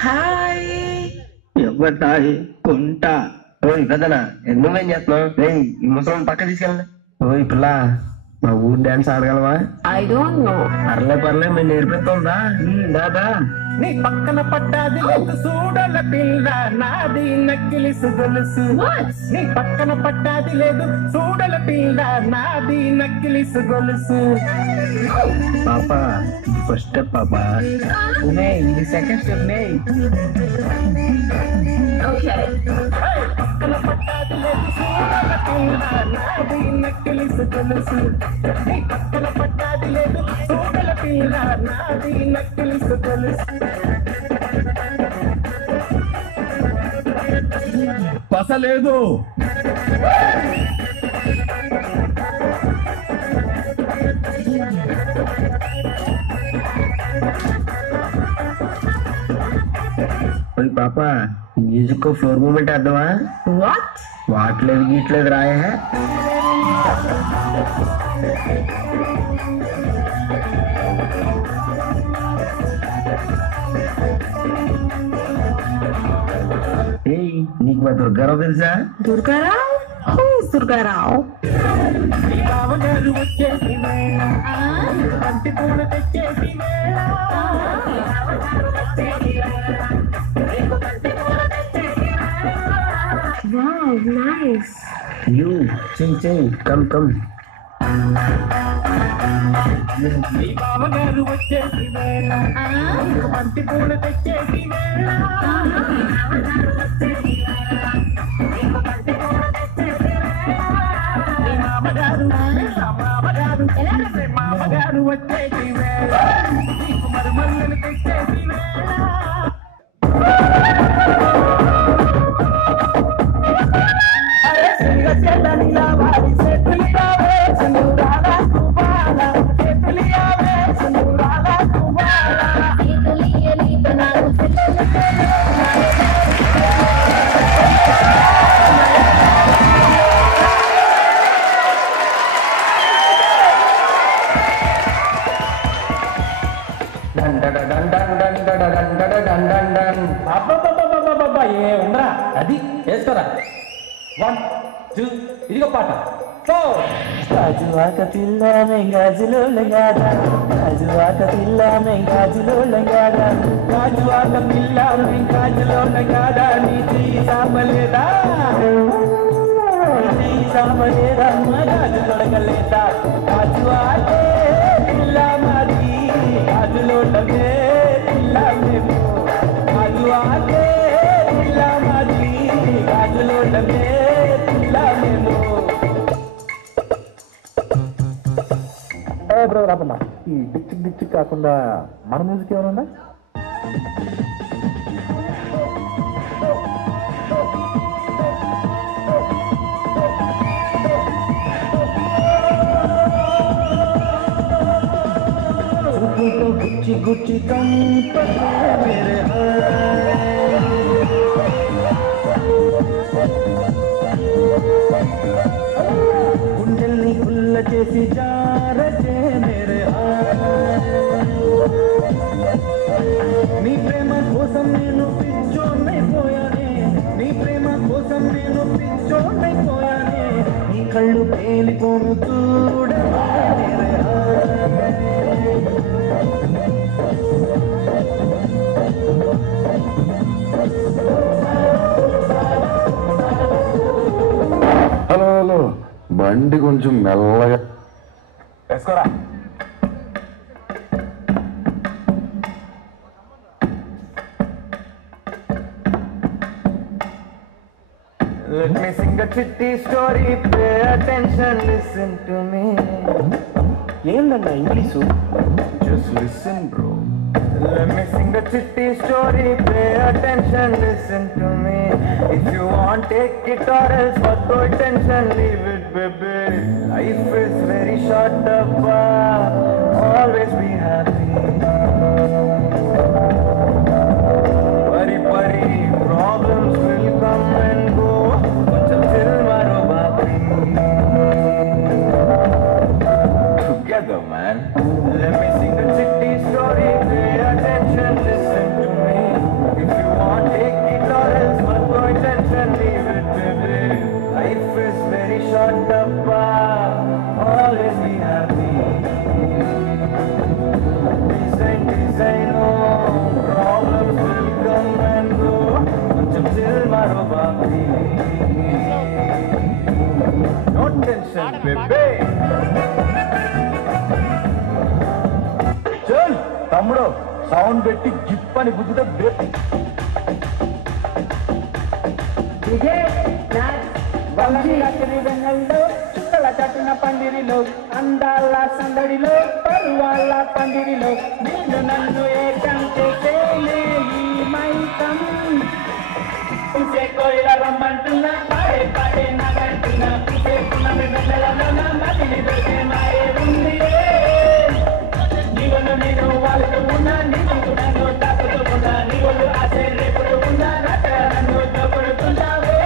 హాయ్ ఎవరితాయి కుంట? ఓయ్ పెద్దనా నువ్వేం చేస్తున్నావు? రే ఈ ముసలి పక్క తీసుకెళ్ళండి. ఓయ్ పిల్ల మా ఊరు డాన్స్ ఆడగలవా? I don't know. పర్లే మేము నేర్పిస్తుందా దాదా? నీ పక్కన పట్టాది లేదు చూడల పిల్ల నాది నక్కిలిసు గొలుసు. నీ పక్కన పట్టాది లేదు చూడల పిల్ల నాది నక్కిలిసు గొలుసు. పాప ఇది ఫస్ట్ స్టెప్ పాప. ఇది సెకండ్ స్టెప్ నే. పక్కన పట్టాది లేదు చూడల పిల్ల నాది నక్కిలిసు గొలుసు. నీ పక్కన పట్టాది లేదు చూడల పిల్ల నాది నక్కిలిసు గొలుసు. పసలేదు పాప మ్యూజిక్ ఫ్లోర్ మూమెంట్ వేద్దామా? వాట్లేదు గీట్లేదు రాయే. నీకు మా దుర్గారావు తెలుసా? దుర్గారావు? Who is Durgarao? రావగారు వచ్చేసి వేళ బంతి పూలు తెచ్చేసి వేళ. Wow nice. యూ చెయ్యి కమ్ మీ బావగారు వచ్చేసి వేళ బంతి పూలు తెచ్చేసి వేళ. మామగారు వచ్చేసి వేళ నీకు మరుమల్లను తెచ్చేసి వేళ. అరే సింగ చెల్లనిలా వారి చెట్టులియావే సింధూరాల కుమాల చెట్టులియావే సింధూరాల కుమాల. ఏ ఉండరా అది వేసుకోరా. 1 2 ఇదిగో పాట. గాజువాక పిల్ల మెంగాజులో లంగాడా, గాజువాక పిల్ల మెంగాజులో లంగాడా, గాజువాక పిల్ల మెంగాజులో లంగాడా. నీతి సామలేదా గాజు తొడగలేదా? గాజువాకే పిల్ల మరి గాజులో లగే పిల్ల మేము. గాజువాకే పిల్ల మరి గాజులో లగే పిల్ల మేము. బ్రో రాపన్నా, ఈ డిచ్చి కాకుండా మన మ్యూజిక్ ఏమైనా? గుచ్చి గుచ్చి మేరే గుండెల్ని గుల్ల చేసి జారచే మేరే నీ ప్రేమ కోసం నేను పిచ్చోనైపోయానే, నీ ప్రేమ కోసం నేను పిచ్చోనైపోయానే. నీ కళ్ళు పేలిపోను చూడవా మేరే హలో బండి కొంచెం మెల్లగా వేసుకోరా. Let me sing a chitty story, pay attention, listen to me. ఏందన్నా English? Just listen bro. Let me sing a chitty story, pay attention, listen to me. If you want take it or else but no attention, leave it baby. Life is very short dabba, always be happy. Pari problems will come and go, koncham chill maro bapi. together, man. Let me sing a chitty story. Pay attention, listen to me. If you want, take it or else, but no attention, leave it, baby. Life is very short, Dabba. Always be happy. Design, oh, problems will come and go. Chill, maro baby. No tension, baby. చల్ తమ్ముడు sound పెట్టి gib అని గుద్దుతో చుక్కల చట్టిన పందిరిలో అందాల సందడిలో పరువాళ్ళ పందిరిలో నేను నన్ను ఏకం చేసేలే ఈ మైకం పూసే కోయిల రమ్మంటున్నా పాడే పాడే నాకంటున్నా పూసే పున్నమి మెల్లలలో నా మదిని దొరికే మాయే ఉంది నీవను నేను వాళ్ళతో ఉన్నా నీకు నన్ను తాకుతూ ఉన్నా నీవలు ఆశ్చర్యపడు ఉన్నా నన్ను తోపడుతున్నావే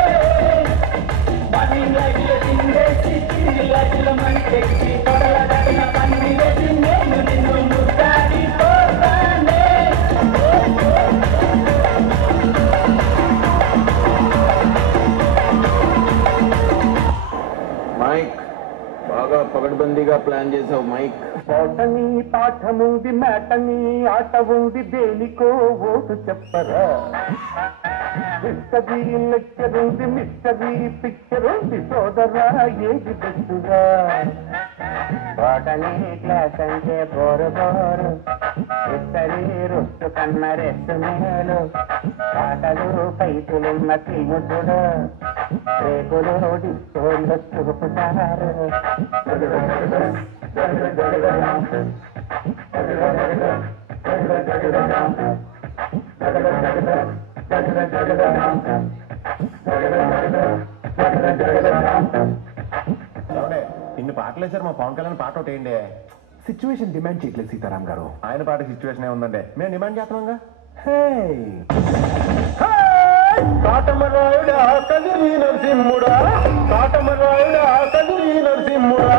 మార్నింగ్ లైఫ్లో తిండేసి తిరిగి లైఫ్లో మంటేసి పొడల దాటిన పని వేసి నేను నిన్ను ముద్దాడిపోతానే మైక్ బాగా పగడ్బందీగా ప్లాన్ చేసావు మైక్. పాటని పాఠముంది మేటని ఆట ఉంది దేనికో ఓటు చెప్పరా మిస్టరీ లెక్చర్ ఉంది మిస్టరీ పిక్చర్ ఉంది సోదరా ఏది బెస్టుగా పాటని క్లాస్ అంటే బోరు బోరు మిస్టరీ రుస్తు కన్న రెస్టు మేలు పాటలు పైపులున్న తిముతుడు రేపులు డిస్కోళ్ళు చూపుతారు ఇన్ని పాటలు వేసారు, మా పవన్ కళ్యాణ్ పాట ఒకటి ఏంటి? సిచ్యువేషన్ డిమాండ్ చేయట్లేదు సీతారాం గారు. ఆయన పాట సిచ్యువేషన్ ఏముందండి, మేము డిమాండ్ చేస్తున్నాంగా. కాటమరాయుడా కదిరి నరసింహుడా కాటమరాయుడా కదిరి నరసింహుడా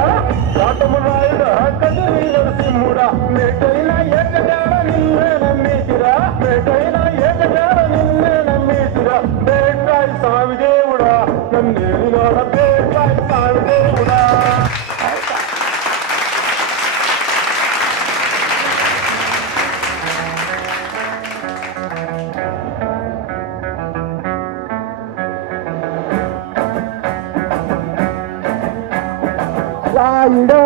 కాటమరాయుడా కదిరి నరసింహుడా మేటైన ఏకజాడ నిన్నే నమ్మేతిరా మేటైన ఏకజాడ నిన్నే నమ్మేతిరా బేట్రాయి స్వామి దేవుడా నన్నేలినాడ బేట్రాయి స్వామి దేవుడా. రాయుడో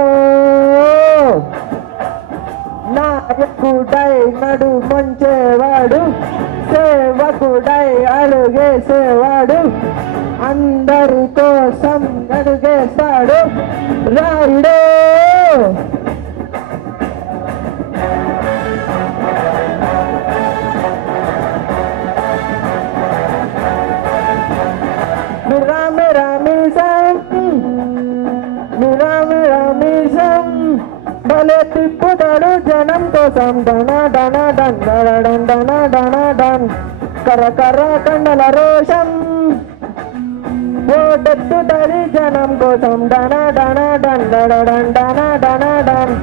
నాయకుడై నడు మంచేవాడు సేవకుడై అడుగేసేవాడు అందరి కోసం అడుగేస్తాడు రాయుడో. భలే తిప్పుతాడు జనం కోసం డన డన డన్ డన్ డన డన డన్ కర్ర కర్ర కండల రోషం ఓడెత్తుతాడు జనం కోసం డన డన డన్ డన్ డన డన డన్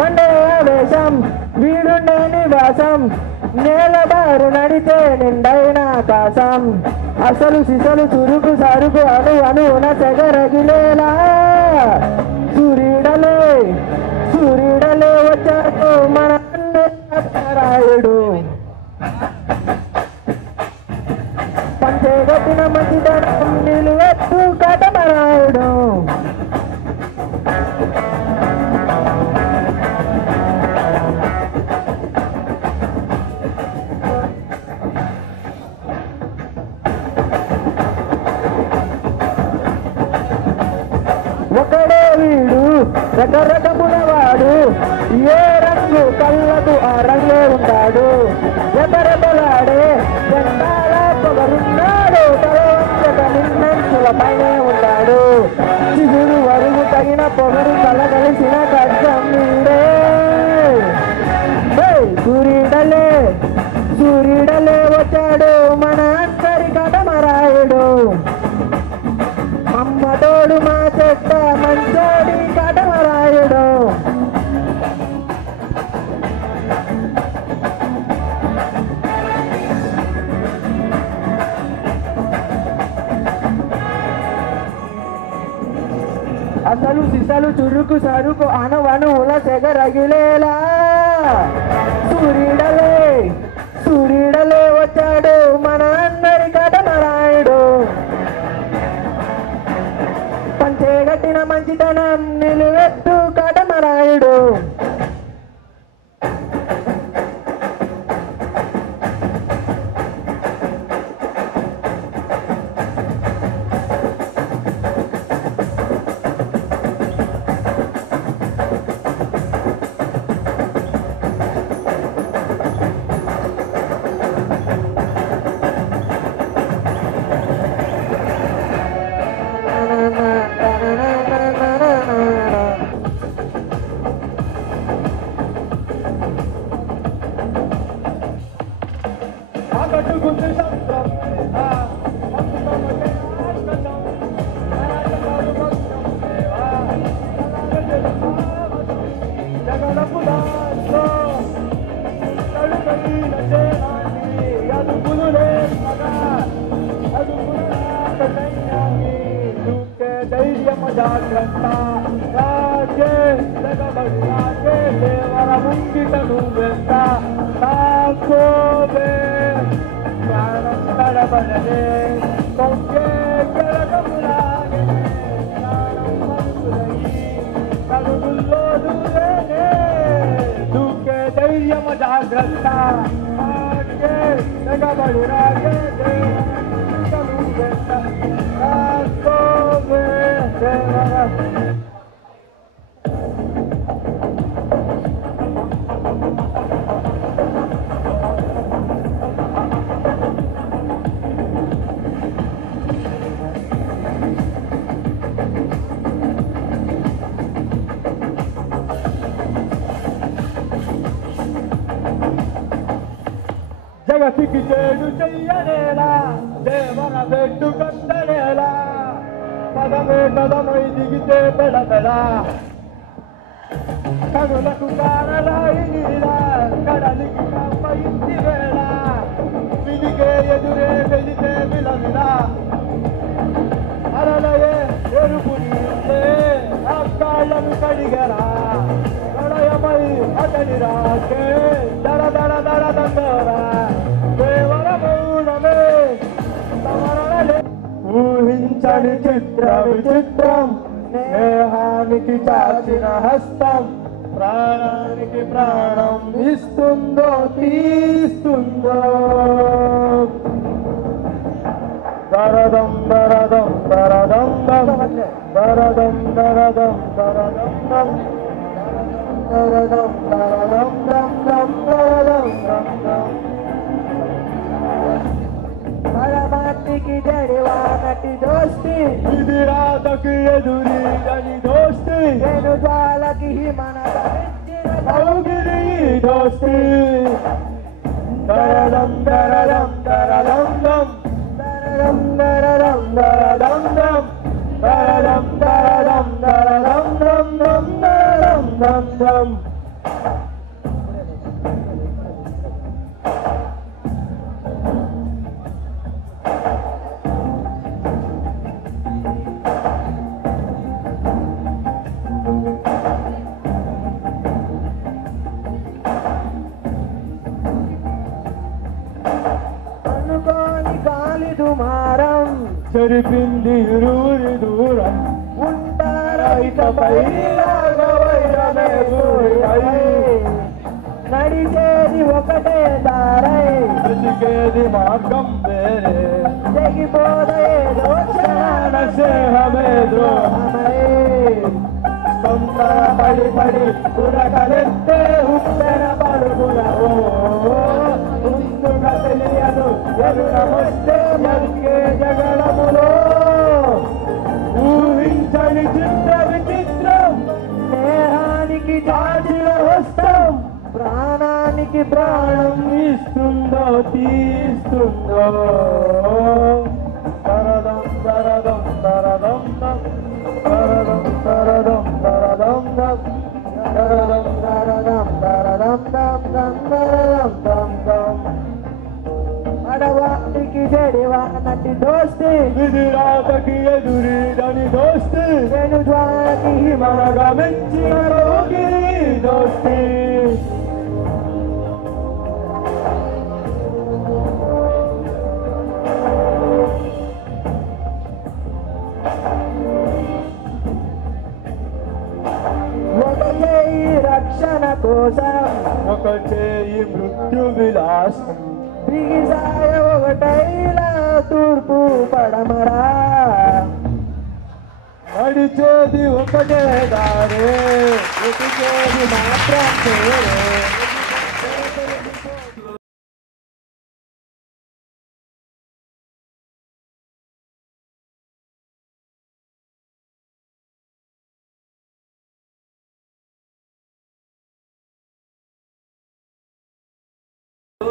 మండే ఆవేశం వీడుండే నివాసం నేలబారు నడితే నిండైన ఆకాశం అసలు సిసలు చురుకు సరుకు అను అనున సెగరగిలేలా సూర్యుడలే వచ్చాడు మన రాయుడు పంచేగట్టిన మంచితనం నిలువెత్తు కాటమరాయుడు. ఒకడే వీడు రకరకములవాడు ఏ రంగు కళ్ళకు ఆ రంగే ఉంటాడు ఎదరబలాడే జెండాల పొగరున్నాడు తలవంచక నిన్నంచుల పైనే ఉంటాడు చిగురు వరుగు తగిన పొగరు కలగలిసిన కష్టం నీడే సూర్యుడలే వచ్చాడు మన అందరి కాటమరాయుడు అమ్మ తోడు మా చెట్ట మంచోడి కాటమరాయుడు అసలు సిసలు చురుకు సరుకు అణువణువుల సెగరగిలేలా సూర్యుడలే వచ్చాడు మన అందరి కథమరాయుడు పంచేగట్టిన మంచితనం నిలువెత్తు కథమరాయుడు జగతికి చేడు చెయ్యనేలా దేవన పెట్టు కట్టనేలా పదమే పదమై దిగితే పెడపెడ కనులకు కారలాయి నీలా కడలికి కమ్మయింది వేళ విదిగే ఎదురే వెళితే విలవిలా అలలయే ఎరుపు నీళ్ళే ఆ కాళ్ళను కడిగరా ప్రళయమై అతని రాకే దడ దడ దడ దండరా దేవర మౌనమే ఊహించని చిత్ర విచిత్రం స్నేహానికి చాచిన హస్తం ప్రాణానికి ప్రాణం ఇస్తుందో తీస్తుందో దరదం దరదం దరదం దం దరదం దరదం దరదం దం దరదం దరదం దం దం దరదం దం దం పరమాత్మికి జడివానటి దోస్తి ఇది రాతకి ఎదురీదని దోస్తి నేను జ్వాలకి మనగిరి దోస్తి దరదం దరదం దరదం దం దరదం దరదం దరదం దం దరదం దరదం దరదం దం దం దరదం దం దం చెరిపింది ఇరువురి దూరం ఉంటారైతపై నడిచేది ఒకటే దారై వెతికేది మార్గం వేరే తెగిపోదేదో క్షణాన స్నేహమే ద్రోహమై సొంత పడి పడి పురకలెత్తే ఉప్పెన పలుకుల ముందుగా తెలియదు ఎదురమొస్తే ఎదిగే జగడములో ఊహించని చిత్ర విచిత్రం స్నేహానికి చాచిన హస్తం ప్రాణానికి ప్రాణం ఇస్తుందో తీస్తుందో దరదం దరదం దరదం దరదం దరదం దరదం దరదం దరదం దరదం దరదం దరదం దం దం అడవాటికి చెడివానటి లాంటి దోస్తి ఇది రాతకి ఎదురి దాని దోస్తి నేను జ్వాలకి మనగా మెచ్చిన రోగి దోస్తి ఒక చేయి రక్షణ కోసం ఒక చేయి మృత్యు విలాసం బిగిసాయ ఒకటైలా తూర్పు పడమరా నడిచేది ఒకటే దారే ఎదిగేది మాత్రం పేరే